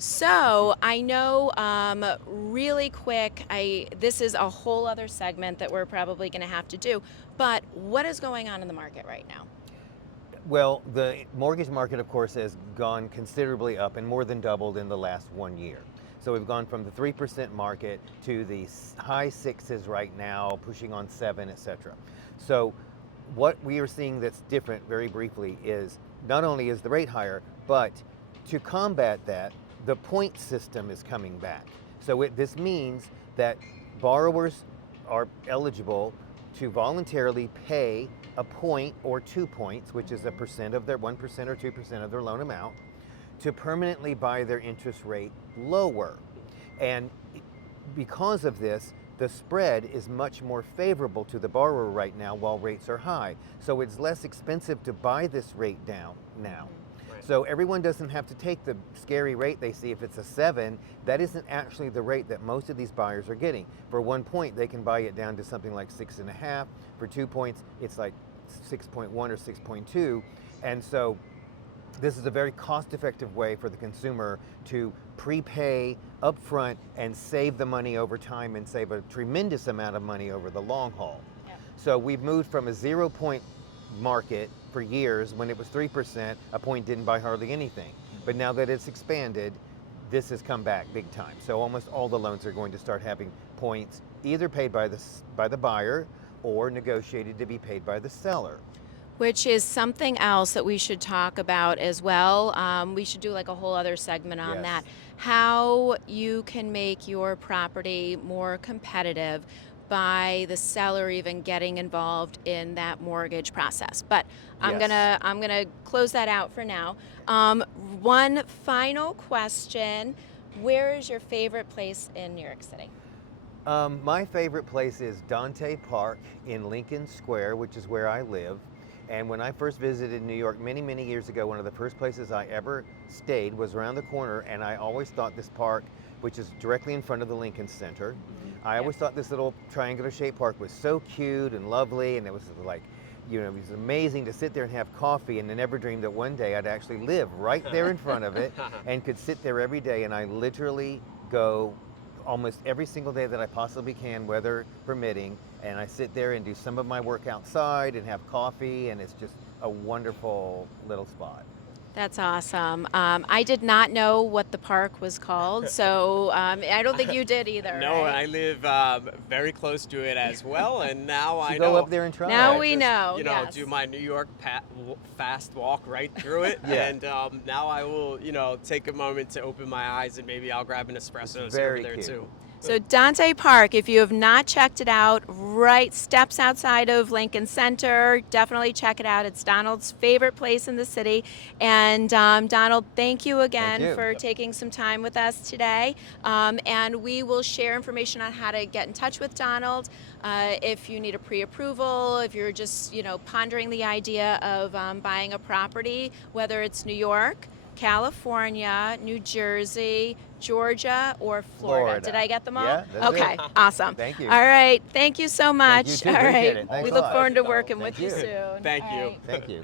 So I know really quick, this is a whole other segment that we're probably going to have to do, but what is going on in the market right now? Well, the mortgage market, of course, has gone considerably up and more than doubled in the last 1 year. So we've gone from the 3% market to the high sixes right now, pushing on 7, etc. So what we are seeing that's different, very briefly, is not only is the rate higher, but to combat that, the point system is coming back. So this means that borrowers are eligible to voluntarily pay a point or 2 points, which is a percent of their 1% or 2% of their loan amount, to permanently buy their interest rate lower. And because of this, the spread is much more favorable to the borrower right now while rates are high. So it's less expensive to buy this rate down now. Right. So everyone doesn't have to take the scary rate they see. If it's a 7, that isn't actually the rate that most of these buyers are getting. For 1 point, they can buy it down to something like 6.5. For 2 points, it's like 6.1 or 6.2. And so this is a very cost-effective way for the consumer to prepay upfront and save the money over time and save a tremendous amount of money over the long haul. Yep. So we've moved from a 0 point market for years. When it was 3%, a point didn't buy hardly anything. But now that it's expanded, this has come back big time. So almost all the loans are going to start having points either paid by the buyer or negotiated to be paid by the seller. Which is something else that we should talk about as well. We should do like a whole other segment on Yes. that. How you can make your property more competitive by the seller even getting involved in that mortgage process. But I'm Yes. gonna close that out for now. One final question: where is your favorite place in New York City? My favorite place is Dante Park in Lincoln Square, which is where I live. And when I first visited New York many, many years ago, one of the first places I ever stayed was around the corner, and I always thought this park, which is directly in front of the Lincoln Center, I always thought this little triangular shaped park was so cute and lovely, and it was like, it was amazing to sit there and have coffee, and I never dreamed that one day I'd actually live right there in front of it and could sit there every day. And I literally go almost every single day that I possibly can, weather permitting, and I sit there and do some of my work outside and have coffee, and it's just a wonderful little spot. That's awesome. I did not know what the park was called, so I don't think you did either. No, Right? I live very close to it as well, and now I So know. go up there and try Now it. we Just, know, do yes. my New York fast walk right through it, Yeah. and now I will, take a moment to open my eyes, and maybe I'll grab an espresso It's over very there cute. too. So Dante Park, if you have not checked it out, right steps outside of Lincoln Center, definitely check it out. It's Donald's favorite place in the city. And Donald, thank you again you. for taking some time with us today. And we will share information on how to get in touch with Donald. If you need a pre-approval, if you're just pondering the idea of buying a property, whether it's New York, California, New Jersey, Georgia, or Florida. Did I get them all? Yeah, that's okay, it. awesome. Thank you. All right, thank you so much. Thank you too. All Appreciate right, it. Thanks we a look lot. forward to Thank working you. with you Thank you. soon. Thank All you. right. Thank you.